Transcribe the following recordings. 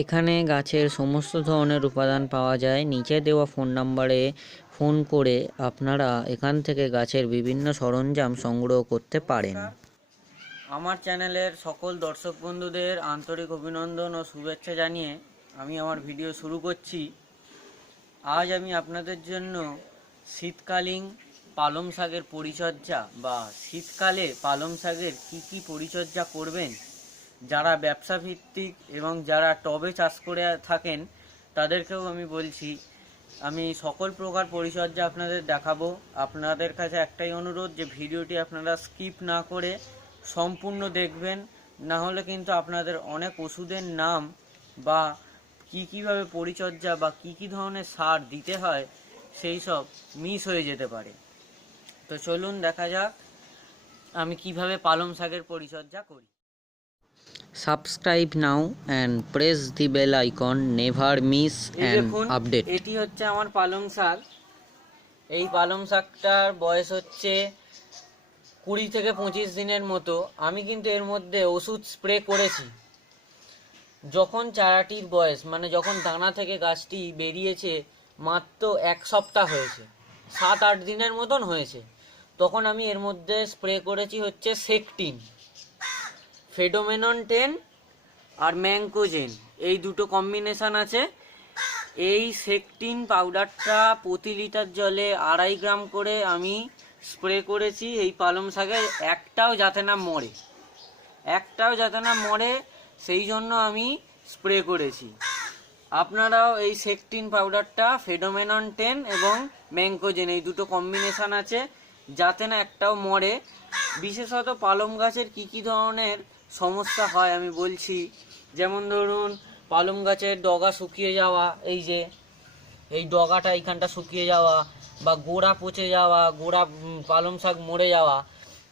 এখানে গাছের সমস্ত ধরনের উপাদান পাওয়া যায়। নিচে দেওয়া ফোন নাম্বারে ফোন করে আপনারা এখান থেকে গাছের বিভিন্ন সরঞ্জাম সংগ্রহ করতে পারেন। আমার চ্যানেলের সকল দর্শক বন্ধুদের আন্তরিক অভিনন্দন ও শুভেচ্ছা জানিয়ে আমি আমার ভিডিও শুরু করছি। আজ আমি আপনাদের জন্য শীতকালীন পালং শাকের পরিচর্যা বা শীতকালে পালং শাকের কী কী পরিচর্যা করবেন যারা ব্যবসা ভিত্তিক এবং যারা টবে চাষ করে থাকেন, তাদেরকেও আমি বলছি, আমি সকল প্রকার পরিচর্যা আপনাদের দেখাবো। আপনাদের কাছে একটাই অনুরোধ যে ভিডিওটি আপনারা স্কিপ না করে সম্পূর্ণ দেখবেন, না হলে কিন্তু আপনাদের অনেক ওষুধের নাম বা কি কীভাবে পরিচর্যা বা কি কি ধরনের সার দিতে হয়, সেই সব মিস হয়ে যেতে পারে। তো চলুন দেখা যাক, আমি কীভাবে পালং শাকের পরিচর্যা করি। Subscribe now and press the bell icon never miss update এটি হচ্ছে আমার পালং শাক। এই পালং শাকটার বয়স হচ্ছে কুড়ি থেকে পঁচিশ দিনের মতো। আমি কিন্তু এর মধ্যে ওষুধ স্প্রে করেছি। যখন চারাটির বয়স মানে যখন দানা থেকে গাছটি বেরিয়েছে মাত্র এক সপ্তাহ হয়েছে। সাত আট দিনের মতন হয়েছে। তখন আমি এর মধ্যে স্প্রে করেছি হচ্ছে সেকটিন। ফেডোমেনন টেন আর ম্যাঙ্কোজেন এই দুটো কম্বিনেশন আছে। এই সেকটিন পাউডারটা প্রতি লিটার জলে আড়াই গ্রাম করে আমি স্প্রে করেছি এই পালং শাকের, একটাও যাতে না মরে। একটাও যাতে না মরে, সেই জন্য আমি স্প্রে করেছি। আপনারাও এই সেকটিন পাউডারটা ফেডোমেনন টেন এবং ম্যাঙ্কোজেন এই দুটো কম্বিনেশন আছে, যাতে না একটাও মরে। বিশেষত পালং গাছের কি কি ধরনের সমস্যা হয়, আমি বলছি। যেমন ধরুন, পালং গাছের ডগা শুকিয়ে যাওয়া, এই যে, এই ডগাটা এইখানটা শুকিয়ে যাওয়া, বা গোড়া পচে যাওয়া, গোড়া পালং শাক মরে যাওয়া,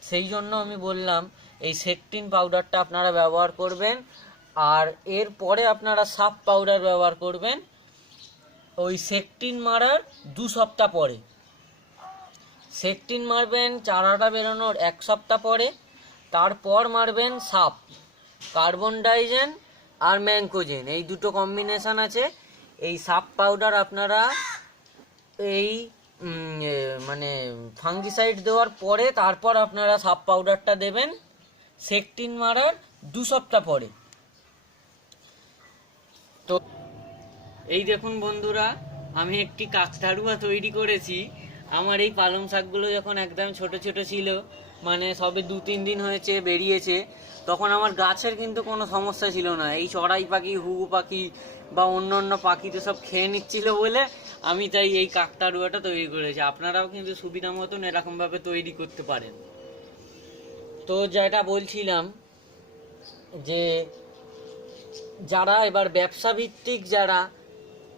সেই জন্য আমি বললাম, এই সেকটিন পাউডারটা আপনারা ব্যবহার করবেন, আর এরপরে আপনারা সাপ পাউডার ব্যবহার করবেন, ওই সেকটিন মারার দু সপ্তাহ পরে। সেকটিন মারবেন, চারাটা বেরোনোর এক সপ্তাহ পরে তারপর মারবেন সাপ কার্বন ডাইজেন আর ম্যাঙ্কোজেন এই দুটো কম্বিনেশন আছে। এই সাপ পাউডার আপনারা এই মানে ফাঙ্গিসাইড দেওয়ার পরে তারপর আপনারা সাপ পাউডারটা দেবেন। সেকটিন মারার দু সপ্তাহ পরে। তো এই দেখুন বন্ধুরা, আমি একটি কাকতাড়ুয়া তৈরি করেছি। আমার এই পালং শাকগুলো যখন একদম ছোট ছোট ছিল মানে সবে দু, তিন দিন হয়েছে, বেরিয়েছে। তখন আমার গাছের কিন্তু কোনো সমস্যা ছিল না। এই চড়াই পাখি হুগু পাখি বা অন্য অন্য পাখি তো সব খেয়ে নিচ্ছিল বলে আমি তাই এই কাকতাড়ুয়াটা তৈরি করেছি। আপনারাও কিন্তু সুবিধা মতন এরকমভাবে তৈরি করতে পারেন। তো যেটা বলছিলাম যে যারা এবার ব্যবসা ভিত্তিক যারা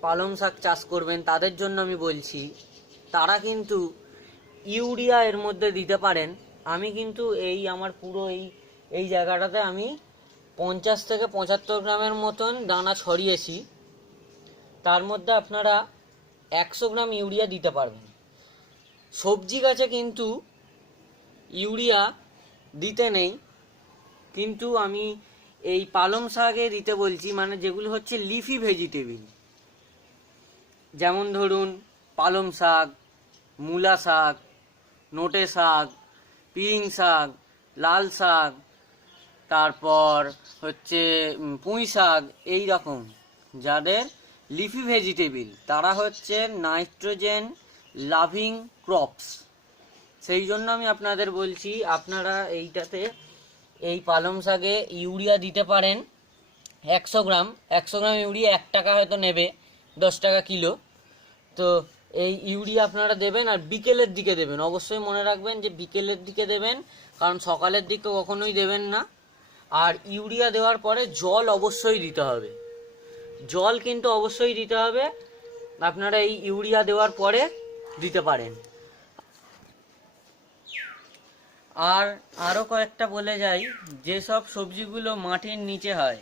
পালং শাক চাষ করবেন, তাদের জন্য আমি বলছি, তারা কিন্তু ইউরিয়া এর মধ্যে দিতে পারেন। আমি কিন্তু এই আমার পুরো এই এই জায়গাটাতে আমি পঞ্চাশ থেকে পঁচাত্তর গ্রামের মতন দানা ছড়িয়েছি। তার মধ্যে আপনারা একশো গ্রাম ইউরিয়া দিতে পারবেন। সবজি গাছে কিন্তু ইউরিয়া দিতে নেই। কিন্তু আমি এই পালং শাকে দিতে বলছি মানে যেগুলো হচ্ছে লিফি ভেজিটেবিল। যেমন ধরুন পালং শাক, মূলা শাক, নোটে শাক পিং শাক, লাল শাক, তারপর হচ্ছে পুঁই শাক, এই রকম। যাদের লিফি ভেজিটেবিল, তারা হচ্ছে নাইট্রোজেন লাভিং ক্রপস। সেই জন্য আমি আপনাদের বলছি, আপনারা এইটাতে, এই পালং শাকে ইউরিয়া দিতে পারেন। একশো গ্রাম একশো গ্রাম ইউরিয়া এক টাকা হয়তো নেবে, দশ টাকা কিলো। তো এই ইউরিয়া আপনারা দেবেন আর বিকেলের দিকে দেবেন। অবশ্যই মনে রাখবেন যে বিকেলের দিকে দেবেন, কারণ সকালের দিকে কখনোই দেবেন না। আর ইউরিয়া দেওয়ার পরে জল অবশ্যই দিতে হবে। জল কিন্তু অবশ্যই দিতে হবে। আপনারা এই ইউরিয়া দেওয়ার পরে দিতে পারেন। আর আরও কয়েকটা বলে যাই, যেসব সবজিগুলো মাটির নিচে হয়,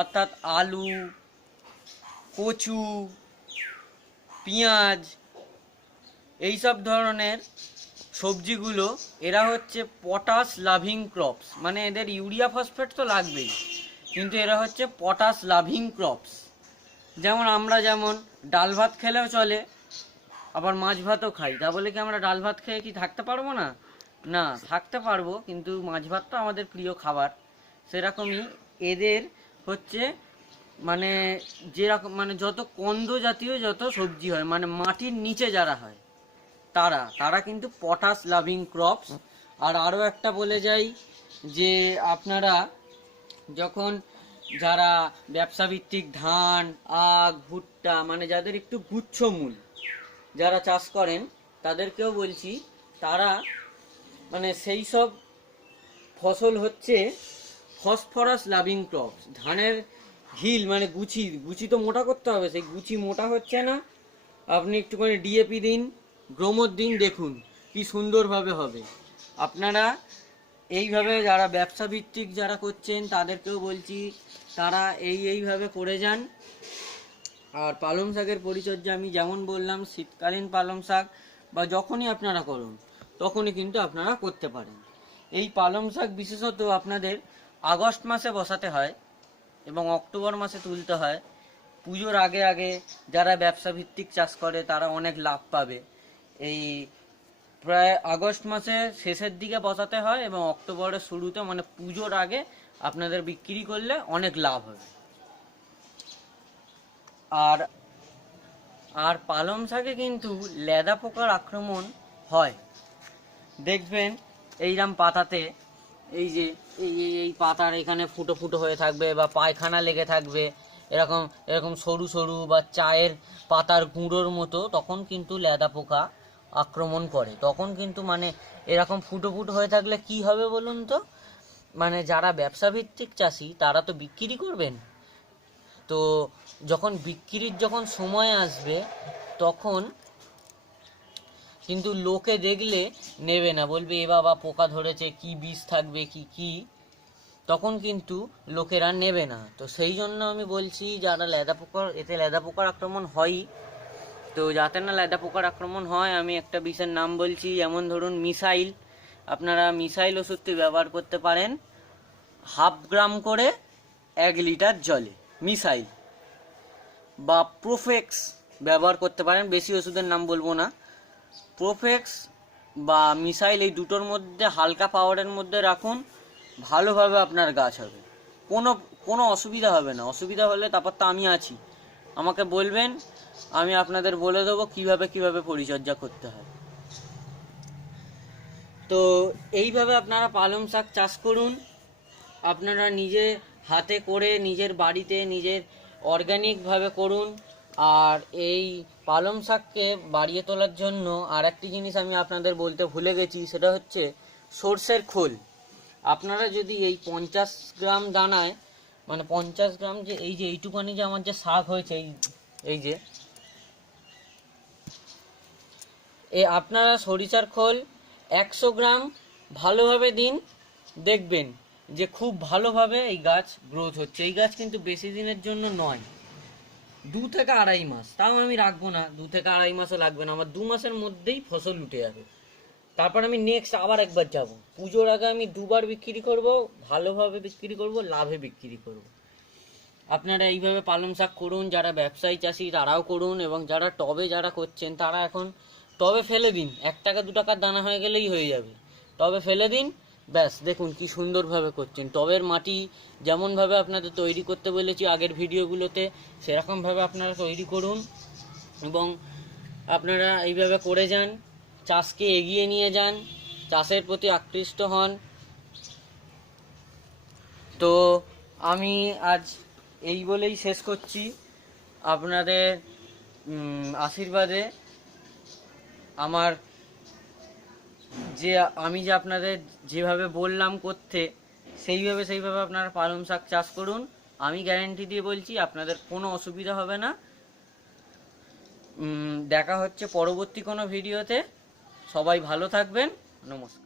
অর্থাৎ আলু, কচু, পেঁয়াজ এইসব ধরনের সবজিগুলো, এরা হচ্ছে পটাশ লাভিং ক্রপস। মানে এদের ইউরিয়া ফসফেট তো লাগবেই, কিন্তু এরা হচ্ছে পটাশ লাভিং ক্রপস। যেমন আমরা যেমন ডাল ভাত খেলেও চলে, আবার মাছ ভাতও খাই। তা বলে কি আমরা ডাল ভাত খেয়ে কি থাকতে পারব না? না, থাকতে পারব, কিন্তু মাছ ভাত তো আমাদের প্রিয় খাবার। সেরকমই এদের হচ্ছে মানে যেরকম মানে যত কন্দ জাতীয় যত সবজি হয় মানে মাটির নিচে যারা হয় তারা তারা কিন্তু পটাশ লাভিং ক্রপস আর আরও একটা বলে যাই যে আপনারা যখন যারা ব্যবসা ভিত্তিক ধান, আখ, ভুট্টা মানে যাদের একটু গুচ্ছমূল যারা চাষ করেন, তাদেরকেও বলছি তারা মানে সেই সব ফসল হচ্ছে ফসফরাস লাভিং ক্রপস ধানের হিল মানে গুছি গুছি তো মোটা করতে হবে, সেই গুছি মোটা হচ্ছে না। আপনি একটুখানি ডিএপি দিন গ্রোমোর দিন দেখুন, কি সুন্দরভাবে হবে। আপনারা এইভাবে যারা ব্যবসা ভিত্তিক যারা করছেন, তাদেরকেও বলছি, তারা এই এইভাবে করে যান। আর পালং শাকের পরিচর্যা আমি যেমন বললাম, শীতকালীন পালং শাক বা যখনই আপনারা করুন, তখনই কিন্তু আপনারা করতে পারেন। এই পালং শাক বিশেষত আপনাদের আগস্ট মাসে বসাতে হয় এবং অক্টোবর মাসে তুলতে হয়। পুজোর আগে আগে যারা ব্যবসা ভিত্তিক চাষ করে, তারা অনেক লাভ পাবে। এই প্রায় আগস্ট মাসে শেষের দিকে বসাতে হয় এবং অক্টোবরের শুরুতে মানে পুজোর আগে আপনাদের বিক্রি করলে অনেক লাভ হবে। আর আর পালং শাকে কিন্তু লেদা পোকার আক্রমণ হয়। দেখবেন এইরাম পাতাতে এই যে এই- এই পাতার এখানে ফুটো ফুটো হয়ে থাকবে বা পায়খানা লেগে থাকবে, এরকম এরকম সরু সরু বা চায়ের পাতার গুঁড়োর মতো, তখন কিন্তু লেদা পোকা আক্রমণ করে। তখন কিন্তু মানে এরকম ফুটো ফুটো হয়ে থাকলে কি হবে বলুন তো? মানে যারা ব্যবসা ভিত্তিক চাষি, তারা তো বিক্রি করবেন। তো যখন বিক্রির যখন সময় আসবে, তখন কিন্তু লোকে দেখলে নেবে না। বলবে, এ বাবা, পোকা ধরেছে, কি বিষ থাকবে, কি কি? তখন কিন্তু লোকেরা নেবে না। তো সেই জন্য আমি বলছি, যারা লেদা পোকার, এতে লেদা পোকার আক্রমণ হয়ই তো যাতে না লেদা পোকার আক্রমণ হয়, আমি একটা বিষের নাম বলছি, যেমন ধরুন মিসাইল। আপনারা মিসাইল ওষুধটি ব্যবহার করতে পারেন হাফ গ্রাম করে এক লিটার জলে, মিসাইল। বা প্রোফেক্স ব্যবহার করতে পারেন, বেশি ওষুধের নাম বলব না। প্রোফেক্স বা মিসাইল এই দুটোর মধ্যে হালকা পাওয়ারের মধ্যে রাখুন, ভালোভাবে আপনার গাছ হবে। কোনো কোনো অসুবিধা হবে না। অসুবিধা হলে তারপর তো আমি আছি। আমাকে বলবেন আমি আপনাদের বলে দেবো কীভাবে কীভাবে পরিচর্যা করতে হয়। তো এইভাবে আপনারা পালং শাক চাষ করুন। আপনারা নিজে হাতে করে নিজের বাড়িতে নিজের অর্গানিকভাবে করুন। আর এই পালং শাককে বাড়িয়ে তোলার জন্য আর একটি জিনিস আমি আপনাদের বলতে ভুলে গেছি, সেটা হচ্ছে সর্ষের খোল। আপনারা যদি এই পঞ্চাশ গ্রাম দানায় মানে পঞ্চাশ গ্রাম যে, এই যে এইটুখানি যে আমার যে শাক হয়েছে, এই এই যে এ আপনারা সরিষার খোল একশো গ্রাম ভালোভাবে দিন, দেখবেন যে খুব ভালোভাবে এই গাছ গ্রোথ হচ্ছে। এই গাছ কিন্তু বেশি দিনের জন্য নয়, দু থেকে আড়াই মাস। তাও আমি রাখব না, দু থেকে আড়াই মাসও লাগবে না, আমার দু মাসের মধ্যেই ফসল উঠে যাবে। তারপর আমি নেক্সট আবার একবার যাব। পুজোর আগে আমি দুবার বিক্রি করব, ভালোভাবে বিক্রি করব, লাভে বিক্রি করব। আপনারা এইভাবে পালং শাক করুন, যারা ব্যবসায়ী চাষি তারাও করুন, এবং যারা টবে যারা করছেন, তারা এখন টবে ফেলে দিন। এক টাকা, দু টাকার দানা হয়ে গেলেই হয়ে যাবে। তবে ফেলে দিন। ব্যাস, দেখুন কি সুন্দরভাবে করছেন। টবের মাটি যেমনভাবে আপনাদের তৈরি করতে বলেছি আগের ভিডিওগুলোতে, সেরকমভাবে আপনারা তৈরি করুন এবং আপনারা এইভাবে করে যান, চাষকে এগিয়ে নিয়ে যান, চাষের প্রতি আকৃষ্ট হন। তো আমি আজ এই বলেই শেষ করছি। আপনাদের আশীর্বাদে আমার যে, আমি যে আপনাদের যেভাবে বললাম করতে, সেইভাবে সেইভাবে আপনারা পালং শাক চাষ করুন। আমি গ্যারেন্টি দিয়ে বলছি, আপনাদের কোনো অসুবিধা হবে না। দেখা হচ্ছে পরবর্তী কোনো ভিডিওতে সবাই ভালো থাকবেন। নমস্কার।